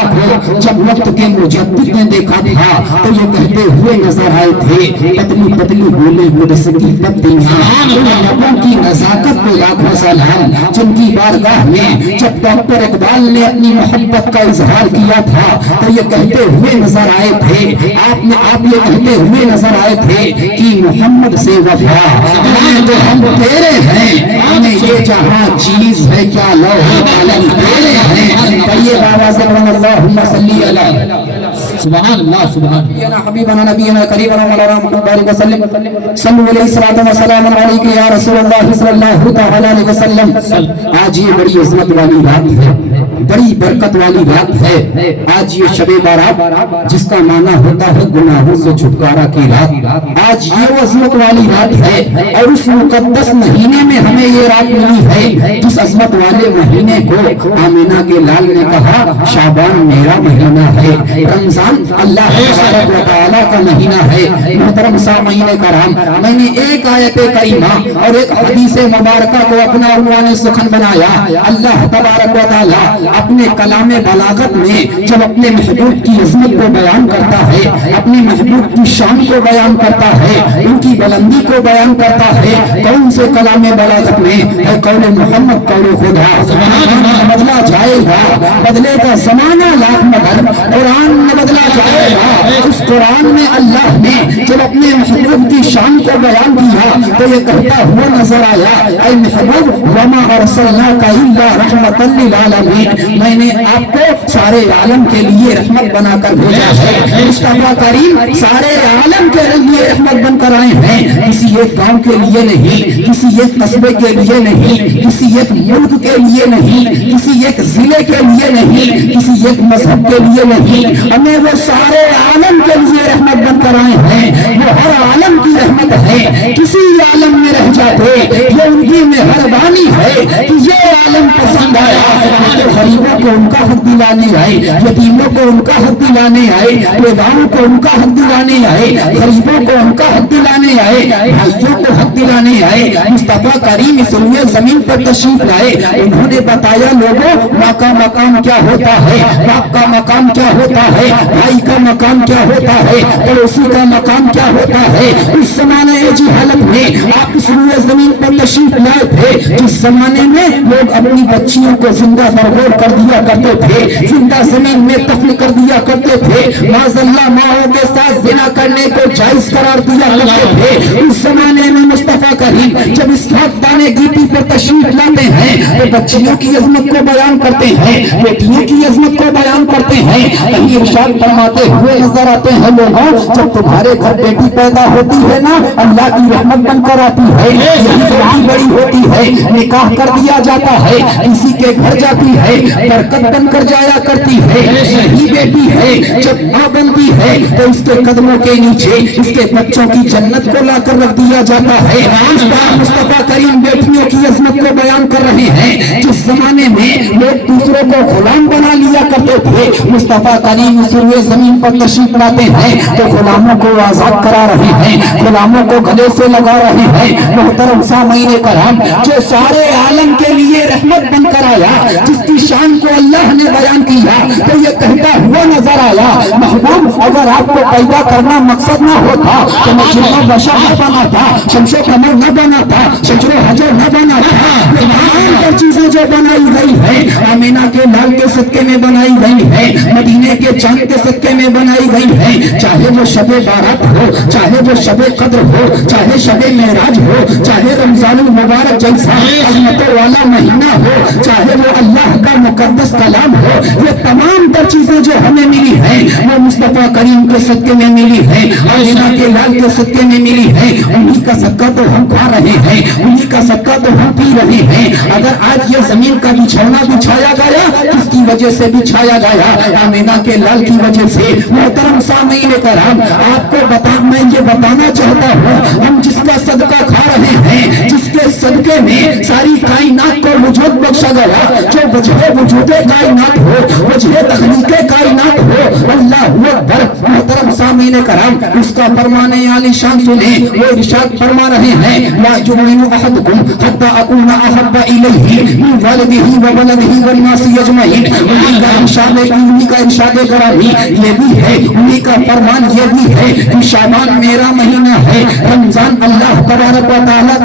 सहाबा को जब वक्त के मुजद्दिद ने देखा था तो ये कहते हुए नजर आए थे, पतली पतली बोले कुद्स की पत्तियां, लबों की नजाकत को लाखों सलाम, जिनकी बारगाह में जब डॉक्टर इकबाल ने अपनी मोहब्बत का इजहार किया था तो ये कहते हुए नजर आए थे, आप ये कहते हुए नजर आए थे कि मोहम्मद से वफा तो हम तेरे हैं, हमें ये जहां चीज है क्या लो आलम तेरे हैं। कहिए बाबा सल्लल्लाहु अलैहि सुभान अल्लाह सुभान हबीबना नबीना करीमना मौलाना मुहम्मद वसल्लम सल्लल्लाहु अलैहि वसल्लम अलैहि या रसूलुल्लाह सल्लल्लाहु तआला अलैहि वसल्लम। आज ये बड़ी इज्जत वाली रात है, बड़ी बरकत वाली रात है। आज ये शबे बारात जिसका माना होता है गुनाहों से छुटकारा की रात, आज ये अजमत वाली रात है और उस मुकद्दस महीने में हमें ये रात मिली है जिस अजमत वाले महीने को आमिना के लाल ने कहा शाबान मेरा महीना है, रमजान अल्लाह तबारक व तआला का महीना है। मोहतरम सामईन कराम, मैंने एक आयत करीमा और एक हदीस मुबारका को अपना उन्वाने सुखन बनाया। अल्लाह तबारक व तआला अपने कलाम बलागत में जब अपने महबूब की इज्जत को बयान करता है, अपने महबूब की शान को बयान करता है, उनकी बुलंदी को बयान करता है, कौन से कलाम बलागत में है कौल मोहम्मद कौल खुदा बदला जाएगा, बदलेगा जमाना लाख मगर कुरान में बदला जाएगा। उस कुरान में अल्लाह ने जब अपने महबूब की शान को बयान किया तो ये कहता हुआ नजर आया, ऐ महबूब वमा अरसलनाका इल्ला रहमतन लिल आलमीन, मैंने आपको सारे आलम के लिए रहमत बनाकर भेजा है। मुस्तफा करीम सारे आलम के लिए रहमत बनकर आए हैं, किसी एक गांव के लिए नहीं, किसी एक कस्बे के लिए नहीं, किसी एक मुल्क के लिए नहीं, किसी एक जिले के लिए नहीं, किसी एक मजहब के लिए नहीं, हमें वो सारे आलम के लिए रहमत बनकर आए हैं। वो हर आलम की रहमत है, किसी आलम में रह जाते ये उनकी मेहरबानी है कि ये आलम पसंद आया। तो गरीबों को उनका हक दिलाने आए, यतीमों को उनका हक दिलाने आए, बेगारों को उनका हक दिलाने आए, गरीबों को उनका हक दिलाने आए, भाइयों को हक दिलाने आए। मुस्तफा करीम इस जमीन पर तशरीफ लाए, उन्होंने बताया लोगों माँ का मकाम क्या होता है, बाप का मकाम क्या होता है, भाई का मकाम क्या होता है, पड़ोसी का मकाम क्या होता है। उस जमाने जी हालत में आप इस जमीन पर तशरीफ लाए थे जिस जमाने में लोग अपनी बच्चियों को जिंदा बरगोर कर दिया करते थे, जिंदा जमीन में दफन कर दिया करते थे, माज़अल्लाह माओ के साथ जिना करने को जायज करार दिया करते थे। उस जमाने में मुस्तफा करीम जब इस दाने गीटी पर तशरीफ लाते हैं तो बच्चियों की अजमत को बयान करते हैं, बेटियों की अजमत को बयान करते हैं। कहीं इरशाद फरमाते हुए नजर आते हैं लोगों, जब तुम्हारे घर बेटी पैदा होती है ना अल्लाह की रहमत बनकर आती है, यही बड़ी बड़ी होती है, निकाह कर दिया जाता है, किसी के घर जाती है, बरकत बनकर जाया करती है। यही बेटी है जब माँ बनती है तो इसके कदमों के नीचे इसके बच्चों की जन्नत को लाकर रख दिया जाता है। मुस्तफा करीम बेटियों की अजमत को बयान कर रहे हैं। जिस जमाने में लोग दूसरों को गुलाम बना लिया करते थे, मुस्तफा करीम सूर्य जमीन पर तशरीफ लाते हैं तो गुलामों को आजाद करा रहे हैं, गुलामों को गले से लगा रहे हैं। मोहतरम सामईन कराम, जो सारे आलम के लिए रहमत बनकर आया, जिसकी शान को अल्लाह ने बयान किया तो ये कहता हुआ नजर आया, महबूब अगर आपको पैदा करना मकसद ना होता तो मैं जितना बशर न बना था, शमशो कमर न बना था, शजरो हजर न बना था। तमाम चीजें जो बनाई गई है आमीना के लाल के सदके में बनाई गई है, मदीने के चांद के सदके में बनाई गई है। चाहे वो शबे बारात हो, चाहे वो शबे कद्र हो, चाहे शबे मेराज हो, चाहे रमजानुल मुबारक जैसा अज़मतों वाला महीना हो, चाहे वो अल्लाह का मुकद्दस कलाम हो, ये तमाम तर चीजें जो हमें मिली है वो मुस्तफा करीम के सदके में मिली है, आमीना के लाल के सदके में मिली है। उन्हीं का सदका तो हम खा रहे हैं, उन्हीं का सदका तो हम पी रहे हैं। अगर आज ये जमीन का बिछौना बिछाया गया किसकी वजह से बिछाया गया? आमीना के लाल की वजह से। मोहतरम सामईन कराम, आपको मैं ये बताना चाहता हूँ, हम जिसका सदका खा रहे हैं, जिसके सदके में सारी कायनात को वजूद बख्शा गया, जो वजह वजूदे कायनात हो, वजह तखलीके कायनात हो, अल्लाह अकबर। मोहतरम सामईन سامعین کرام اس کا فرمان عالی شان سنیں. وہ ارشاد فرما رہے ہیں لا یؤمن احدکم حتی اکون احب الیہ من والدہ وولدہ والناس اجمعین. انہی کا ارشاد انہی کا ارشاد گرامی یہ بھی ہے, انہی کا فرمان یہ بھی ہے کہ شعبان میرا مہینہ ہے, رمضان اللہ تبارک و تعالیٰ